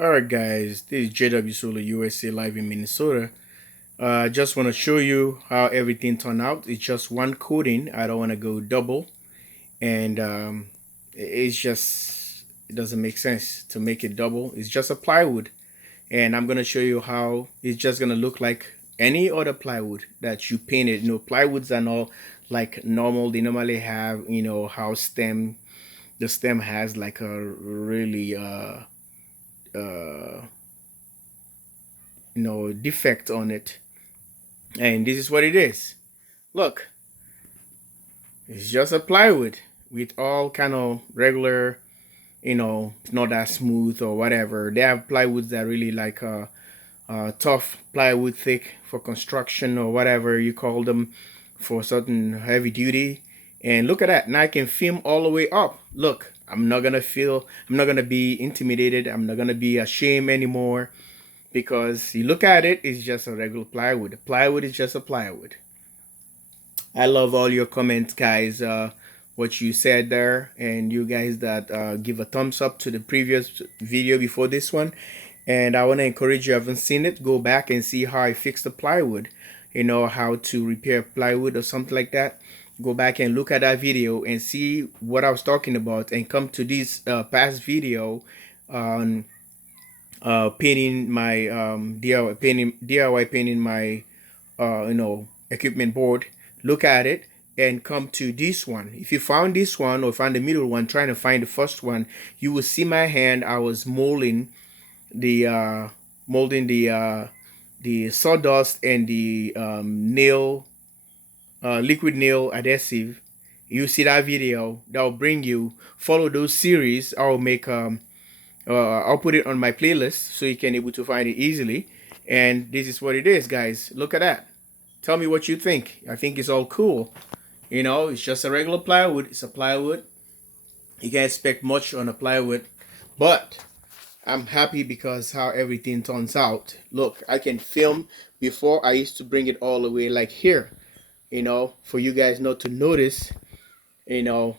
Alright guys, this is JW Solar USA live in Minnesota. I just want to show you how everything turned out. It's just one coating. I don't want to go double. And it's just, it doesn't make sense to make it double. It's just a plywood. And I'm going to show you how it's just going to look like any other plywood that you painted. Plywoods are not like normal. They normally have, how the stem has like a really, uh defect on it, and this is what it is. Look, it's just a plywood with all kind of regular, it's not that smooth or whatever. They have plywoods that really like tough plywood, thick for construction or whatever you call them, for certain heavy duty. And look at that, now I can film all the way up. Look, I'm not gonna be intimidated. I'm not gonna be ashamed anymore, because you look at it, it's just a regular plywood. Plywood is just a plywood. I love all your comments, guys. What you said there, and you guys that give a thumbs up to the previous video before this one. And I want to encourage you, haven't seen it, go back and see how I fixed the plywood. How to repair plywood or something like that. Go back and look at that video and see what I was talking about, and come to this past video on painting my DIY painting my equipment board. Look at it and come to this one. If you found this one or found the middle one, trying to find the first one, you will see my hand. I was molding the the sawdust and the nail liquid nail adhesive. You see that video, that will bring you. Follow those series. I'll put it on my playlist so you can able to find it easily. And this is what it is, guys. Look at that. Tell me what you think. I think it's all cool. It's just a regular plywood. It's a plywood. You can't expect much on a plywood, but I'm happy because how everything turns out. Look, I can film. Before, I used to bring it all the way like here, for you guys not to notice,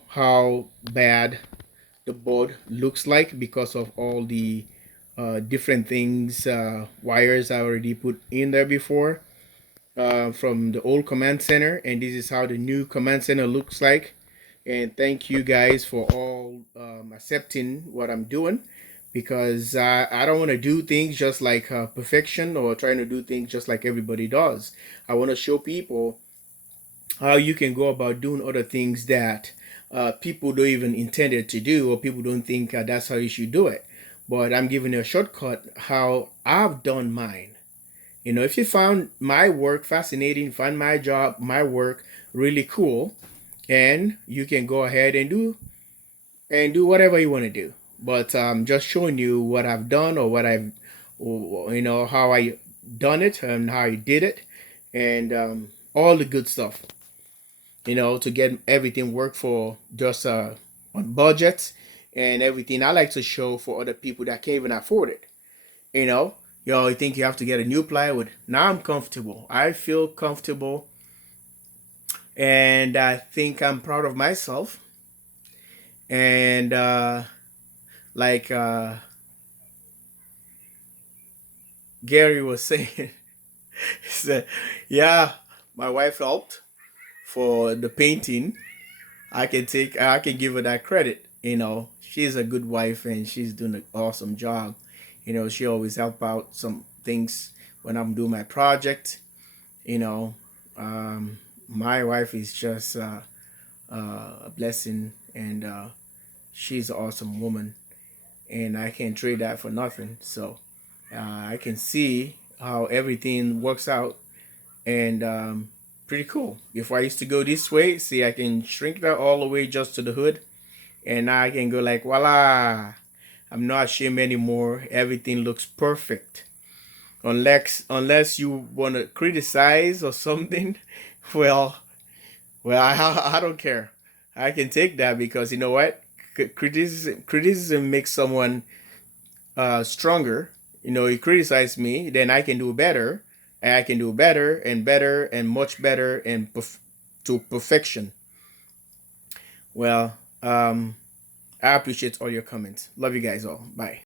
how bad the board looks like because of all the different things, wires I already put in there before, from the old command center. And this is how the new command center looks like. And thank you guys for all accepting what I'm doing, because I don't want to do things just like perfection, or trying to do things just like everybody does. I want to show people how you can go about doing other things that people don't even intended to do, or people don't think that's how you should do it. But I'm giving you a shortcut how I've done mine. If you found my work fascinating, find my work really cool, and you can go ahead and do whatever you want to do. But just showing you what I've done, or what I've, how I done it and how I did it, and all the good stuff. To get everything work for just on budget and everything. I like to show for other people that can't even afford it. You think you have to get a new plywood. Now I'm comfortable. I feel comfortable, and I think I'm proud of myself. And like Gary was saying, he said, yeah, my wife helped for the painting. I can give her that credit. She's a good wife and she's doing an awesome job. She always help out some things when I'm doing my project. You know, my wife is just a blessing, and she's an awesome woman, and I can't trade that for nothing. So I can see how everything works out, and pretty cool. Before I used to go this way, see, I can shrink that all the way just to the hood, and now I can go like voila. I'm not ashamed anymore. Everything looks perfect. Unless you want to criticize or something, well, I don't care. I can take that, because you know what? Criticism makes someone stronger. You criticize me, then I can do better, and I can do better and better and much better, and to perfection. Well, I appreciate all your comments. Love you guys all. Bye.